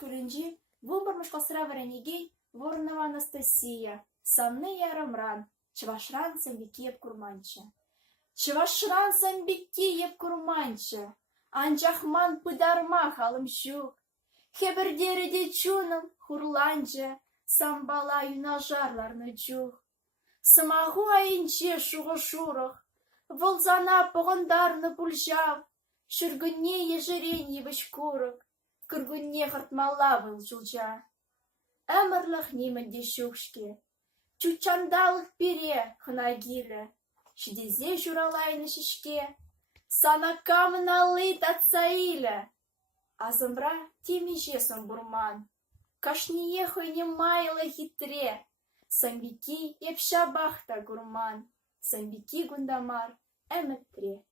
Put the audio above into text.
Шкулинчи вымбырмыш косра варенигей Воронова Анастасия, санны ярымран, Чăвашран сәмбеки еп курманччĕ. Чăвашран сәмбеки еп курманччĕ, анчахман пыдарма халым çук. Хепірдері чуным хурланчче, самбала юнажарларны чух. Сымаху айынче шуғы шурық, вăлсана пăғындарны пульçав, çүргүнне ешерен йывăç курăк, кыргунне хăртмалла вăл чулча. Әмірлік немінде шөкшке, чучандалық пере хына киле, шидезе журалайны шишке, сана камыналы татса иле. Азымра темеже сон бурман, кашние хойне майлы хитре, самбики епша бахта гурман, самбики гундамар әміттре.